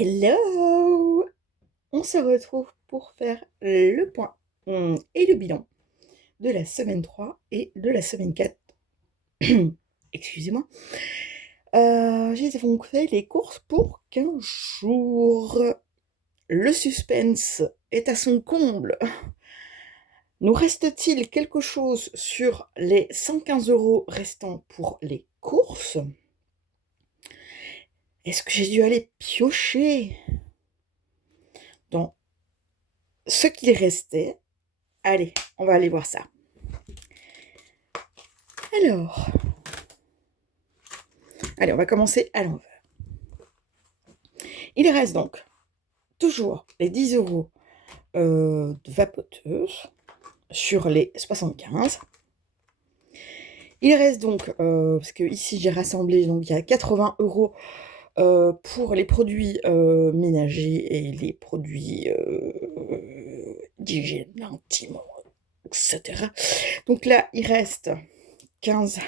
Hello! On se retrouve pour faire le point et le bilan de la semaine 3 et de la semaine 4. Excusez-moi. J'ai donc fait les courses pour 15 jours. Le suspense est à son comble. Nous reste-t-il quelque chose sur les 115 € restants pour les courses? Est-ce que j'ai dû aller piocher dans ce qu'il restait? Allez, on va aller voir ça. Alors, allez, on va commencer à l'envers. Il reste donc toujours les 10 € de vapoteuse sur les 75. Il reste donc, parce que ici j'ai rassemblé, donc il y a 80 € pour les produits ménagers et les produits d'hygiène intime, etc. Donc là, il reste 15.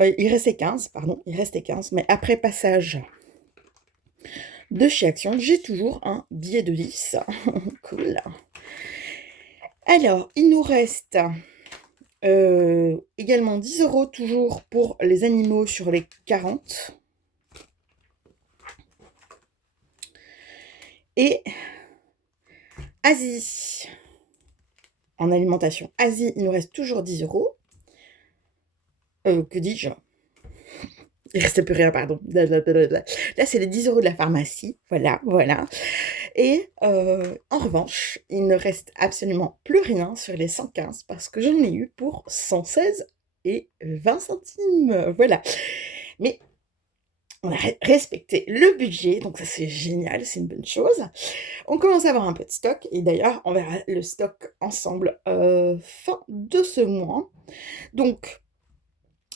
Il restait 15, pardon, il restait 15, mais après passage de chez Action, j'ai toujours un billet de 10. Cool. Alors, il nous reste également 10 € toujours pour les animaux sur les 40. Et Asie, en alimentation. Asie, il nous reste toujours 10 €. Que dis-je? Il reste plus rien, pardon. Là, c'est les 10 € de la pharmacie. Voilà, voilà. Et en revanche, il ne reste absolument plus rien sur les 115 parce que j'en ai eu pour 116 et 20 centimes. Voilà. Mais on a respecté le budget, donc ça c'est génial, c'est une bonne chose. On commence à avoir un peu de stock, et d'ailleurs, on verra le stock ensemble fin de ce mois. Donc,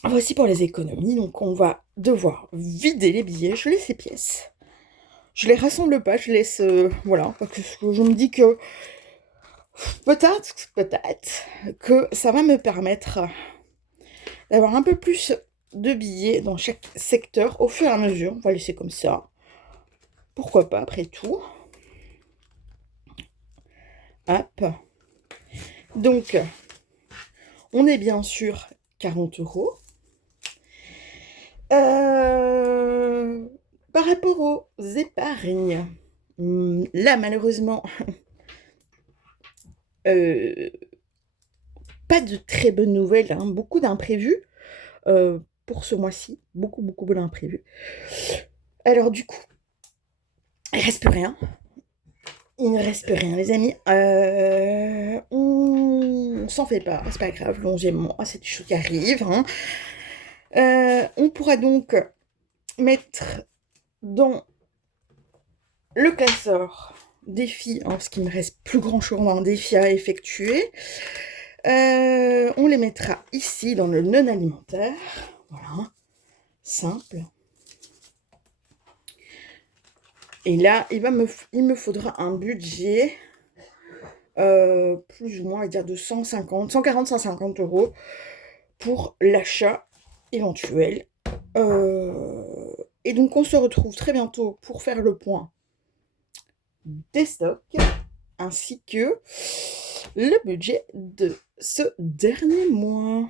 voici pour les économies. Donc, on va devoir vider les billets. Je laisse les pièces. Je les rassemble pas, je laisse... voilà, parce que je me dis que peut-être que ça va me permettre d'avoir un peu plus de billets dans chaque secteur au fur et à mesure. On va laisser comme ça. Pourquoi pas, après tout. Hop. Donc, on est bien sûr 40 €. Par rapport aux épargnes, là, malheureusement, pas de très bonnes nouvelles, hein, beaucoup d'imprévus pour ce mois-ci. Beaucoup d'imprévus. Alors, du coup, il ne reste plus rien. Il ne reste plus rien, les amis. On s'en fait pas, c'est pas grave, longément, c'est des choses qui arrivent. Hein. On pourra donc mettre dans le classeur défi, hein, parce qu'il ne me reste plus grand chose en défi à effectuer. On les mettra ici dans le non alimentaire. Voilà, simple. Et là, il me faudra un budget plus ou moins, on va dire de 140, 150 € pour l'achat éventuel. Et donc, on se retrouve très bientôt pour faire le point des stocks ainsi que le budget de ce dernier mois.